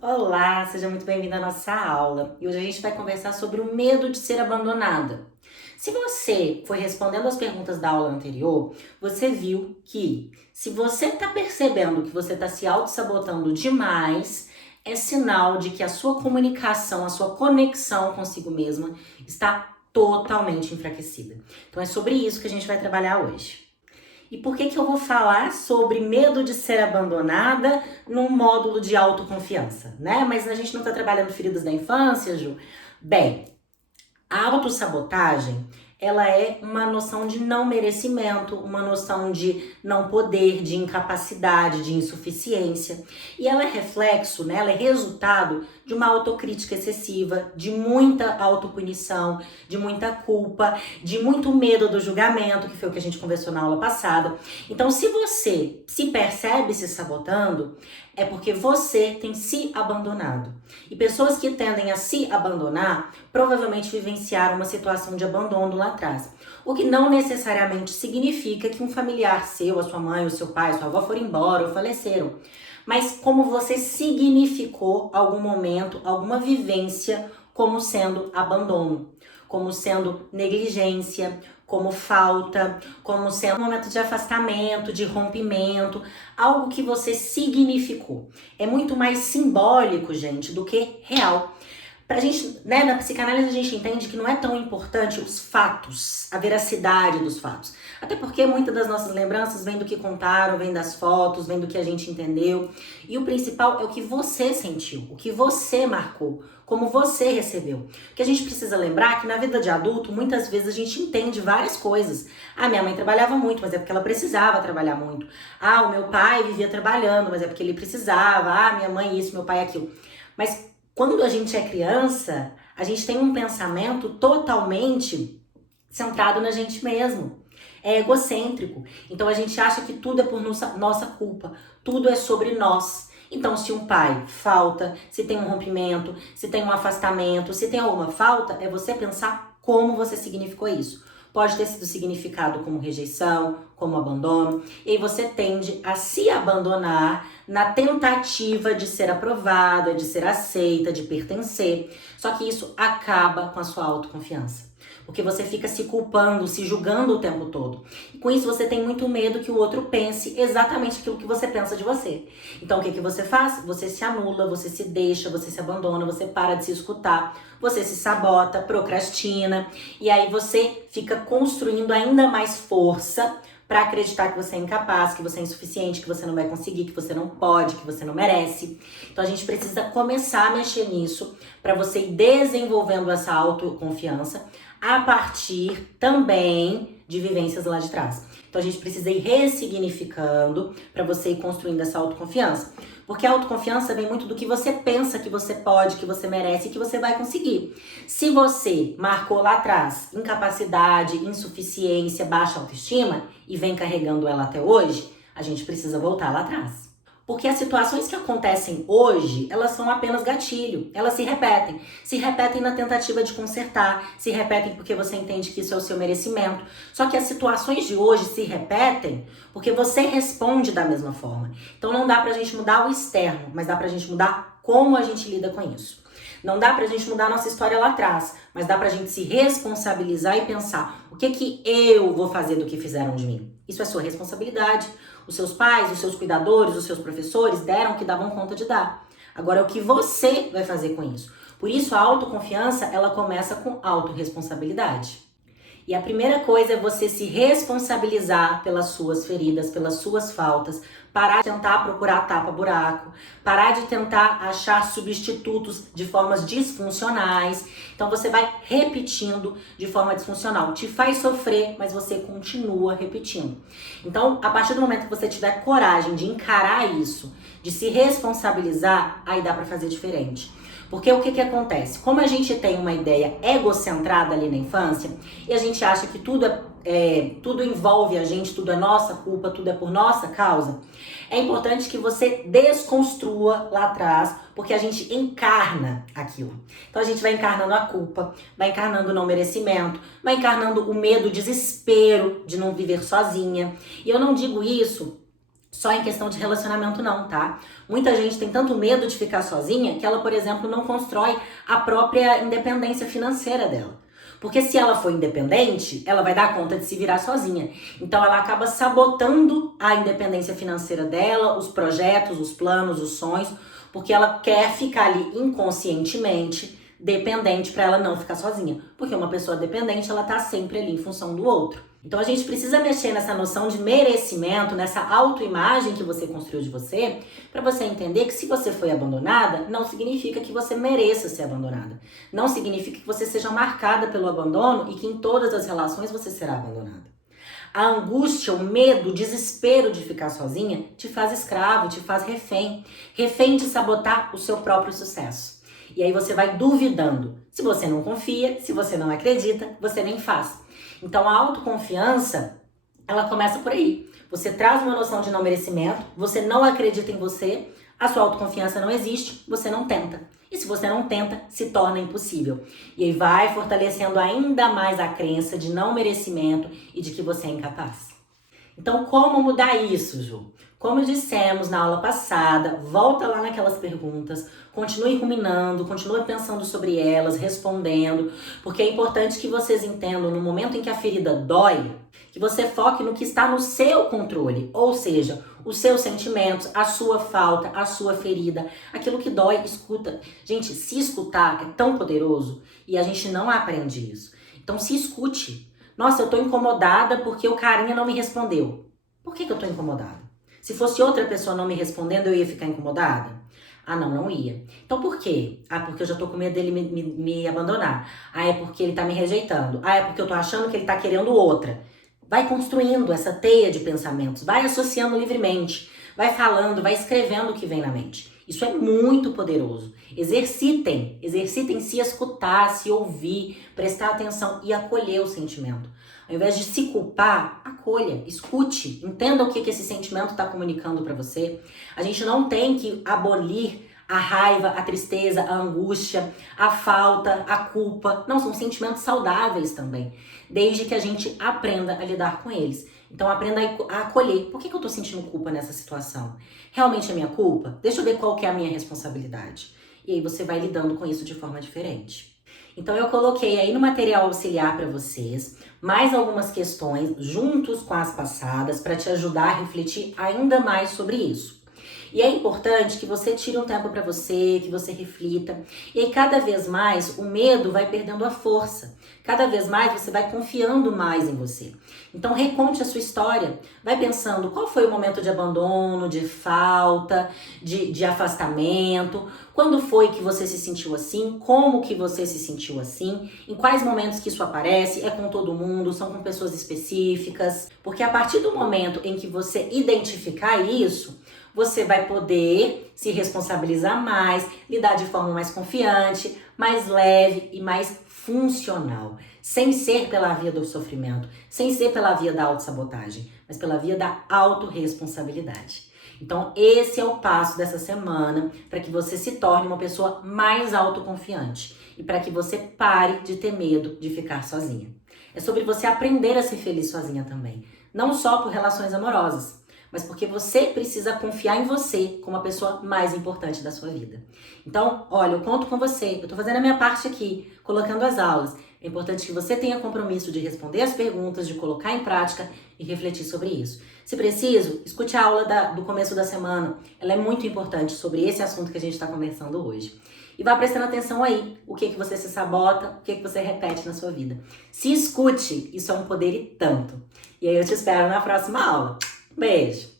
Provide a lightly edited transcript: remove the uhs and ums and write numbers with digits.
Olá, seja muito bem-vinda à nossa aula. E hoje a gente vai conversar sobre o medo de ser abandonada. Se você foi respondendo as perguntas da aula anterior, você viu que se você está percebendo que você está se auto-sabotando demais, é sinal de que a sua comunicação, a sua conexão consigo mesma está totalmente enfraquecida. Então é sobre isso que a gente vai trabalhar hoje. E por que eu vou falar sobre medo de ser abandonada num módulo de autoconfiança, né? Mas a gente não tá trabalhando feridas da infância, Ju? Bem, a autossabotagem, ela é uma noção de não merecimento, uma noção de não poder, de incapacidade, de insuficiência. E ela é reflexo, né? Ela é resultado de uma autocrítica excessiva, de muita autopunição, de muita culpa, de muito medo do julgamento, que foi o que a gente conversou na aula passada. Então, se você se percebe se sabotando, é porque você tem se abandonado. E pessoas que tendem a se abandonar provavelmente vivenciaram uma situação de abandono lá atrás. O que não necessariamente significa que um familiar seu, a sua mãe, o seu pai, a sua avó foram embora ou faleceram. Mas como você significou algum momento, alguma vivência como sendo abandono, como sendo negligência, como falta, como sendo um momento de afastamento, de rompimento, algo que você significou. É muito mais simbólico, gente, do que real. Pra gente, né, na psicanálise a gente entende que não é tão importante os fatos, a veracidade dos fatos. Até porque muitas das nossas lembranças vêm do que contaram, vêm das fotos, vêm do que a gente entendeu. E o principal é o que você sentiu, o que você marcou, como você recebeu. Porque a gente precisa lembrar que na vida de adulto, muitas vezes a gente entende várias coisas. Ah, minha mãe trabalhava muito, mas é porque ela precisava trabalhar muito. Ah, o meu pai vivia trabalhando, mas é porque ele precisava. Ah, minha mãe isso, meu pai aquilo. Mas quando a gente é criança, a gente tem um pensamento totalmente centrado na gente mesmo. É egocêntrico. Então a gente acha que tudo é por nossa culpa. Tudo é sobre nós. Então, se um pai falta, se tem um rompimento, se tem um afastamento, se tem alguma falta, é você pensar como você significou isso. Pode ter sido significado como rejeição, como abandono, e aí você tende a se abandonar na tentativa de ser aprovada, de ser aceita, de pertencer. Só que isso acaba com a sua autoconfiança. Porque você fica se culpando, se julgando o tempo todo. E com isso você tem muito medo que o outro pense exatamente aquilo que você pensa de você. Então o que você faz? Você se anula, você se deixa, você se abandona, você para de se escutar, você se sabota, procrastina. E aí você fica construindo ainda mais força para acreditar que você é incapaz, que você é insuficiente, que você não vai conseguir, que você não pode, que você não merece. Então a gente precisa começar a mexer nisso para você ir desenvolvendo essa autoconfiança a partir também de vivências lá de trás. Então a gente precisa ir ressignificando para você ir construindo essa autoconfiança. Porque a autoconfiança vem muito do que você pensa que você pode, que você merece e que você vai conseguir. Se você marcou lá atrás incapacidade, insuficiência, baixa autoestima e vem carregando ela até hoje, a gente precisa voltar lá atrás. Porque as situações que acontecem hoje, elas são apenas gatilho, elas se repetem. Se repetem na tentativa de consertar, se repetem porque você entende que isso é o seu merecimento. Só que as situações de hoje se repetem porque você responde da mesma forma. Então não dá pra gente mudar o externo, mas dá pra gente mudar como a gente lida com isso. Não dá pra gente mudar a nossa história lá atrás, mas dá pra gente se responsabilizar e pensar o que eu vou fazer do que fizeram de mim. Isso é sua responsabilidade. Os seus pais, os seus cuidadores, os seus professores deram o que davam conta de dar. Agora é o que você vai fazer com isso. Por isso a autoconfiança, ela começa com autorresponsabilidade. E a primeira coisa é você se responsabilizar pelas suas feridas, pelas suas faltas, parar de tentar procurar tapa-buraco, parar de tentar achar substitutos de formas disfuncionais. Então você vai repetindo de forma disfuncional. Te faz sofrer, mas você continua repetindo. Então, a partir do momento que você tiver coragem de encarar isso, de se responsabilizar, aí dá pra fazer diferente. Porque o que acontece? Como a gente tem uma ideia egocentrada ali na infância, e a gente acha que tudo envolve a gente, tudo é nossa culpa, tudo é por nossa causa, é importante que você desconstrua lá atrás, porque a gente encarna aquilo. Então a gente vai encarnando a culpa, vai encarnando o não merecimento, vai encarnando o medo, o desespero de não viver sozinha. E eu não digo isso só em questão de relacionamento não, tá? Muita gente tem tanto medo de ficar sozinha que ela, por exemplo, não constrói a própria independência financeira dela. Porque se ela for independente, ela vai dar conta de se virar sozinha. Então ela acaba sabotando a independência financeira dela, os projetos, os planos, os sonhos, porque ela quer ficar ali inconscientemente dependente para ela não ficar sozinha. Porque uma pessoa dependente, ela tá sempre ali em função do outro. Então a gente precisa mexer nessa noção de merecimento, nessa autoimagem que você construiu de você, para você entender que se você foi abandonada, não significa que você mereça ser abandonada. Não significa que você seja marcada pelo abandono e que em todas as relações você será abandonada. A angústia, o medo, o desespero de ficar sozinha te faz escravo, te faz refém. Refém de sabotar o seu próprio sucesso. E aí você vai duvidando. Se você não confia, se você não acredita, você nem faz. Então a autoconfiança, ela começa por aí. Você traz uma noção de não merecimento, você não acredita em você, a sua autoconfiança não existe, você não tenta. E se você não tenta, se torna impossível. E aí vai fortalecendo ainda mais a crença de não merecimento e de que você é incapaz. Então, como mudar isso, Ju? Como dissemos na aula passada, volta lá naquelas perguntas, continue ruminando, continue pensando sobre elas, respondendo, porque é importante que vocês entendam, no momento em que a ferida dói, que você foque no que está no seu controle, ou seja, os seus sentimentos, a sua falta, a sua ferida, aquilo que dói, escuta. Gente, se escutar é tão poderoso e a gente não aprende isso. Então, se escute. Nossa, eu tô incomodada porque o carinha não me respondeu. Por que eu tô incomodada? Se fosse outra pessoa não me respondendo, eu ia ficar incomodada? Ah, não, não ia. Então por quê? Ah, porque eu já tô com medo dele me abandonar. Ah, é porque ele tá me rejeitando. Ah, é porque eu tô achando que ele tá querendo outra. Vai construindo essa teia de pensamentos, vai associando livremente, vai falando, vai escrevendo o que vem na mente. Isso é muito poderoso. Exercitem se escutar, se ouvir, prestar atenção e acolher o sentimento. Ao invés de se culpar, acolha, escute, entenda o que esse sentimento está comunicando para você. A gente não tem que abolir a raiva, a tristeza, a angústia, a falta, a culpa. Não, são sentimentos saudáveis também, desde que a gente aprenda a lidar com eles. Então aprenda a acolher. Por que eu tô sentindo culpa nessa situação? Realmente é minha culpa? Deixa eu ver qual que é a minha responsabilidade. E aí você vai lidando com isso de forma diferente. Então eu coloquei aí no material auxiliar para vocês mais algumas questões juntos com as passadas para te ajudar a refletir ainda mais sobre isso. E é importante que você tire um tempo para você, que você reflita. E aí cada vez mais o medo vai perdendo a força. Cada vez mais você vai confiando mais em você. Então reconte a sua história. Vai pensando qual foi o momento de abandono, de falta, de afastamento. Quando foi que você se sentiu assim? Como que você se sentiu assim? Em quais momentos que isso aparece? É com todo mundo? São com pessoas específicas? Porque a partir do momento em que você identificar isso, você vai poder se responsabilizar mais, lidar de forma mais confiante, mais leve e mais funcional. Sem ser pela via do sofrimento, sem ser pela via da autossabotagem, mas pela via da autorresponsabilidade. Então, esse é o passo dessa semana para que você se torne uma pessoa mais autoconfiante e para que você pare de ter medo de ficar sozinha. É sobre você aprender a ser feliz sozinha também, não só por relações amorosas, mas porque você precisa confiar em você como a pessoa mais importante da sua vida. Então, olha, eu conto com você, eu tô fazendo a minha parte aqui, colocando as aulas. É importante que você tenha compromisso de responder as perguntas, de colocar em prática e refletir sobre isso. Se preciso, escute a aula do começo da semana. Ela é muito importante sobre esse assunto que a gente está conversando hoje. E vá prestando atenção aí, o que você se sabota, o que você repete na sua vida. Se escute, isso é um poder e tanto. E aí eu te espero na próxima aula. Beijo!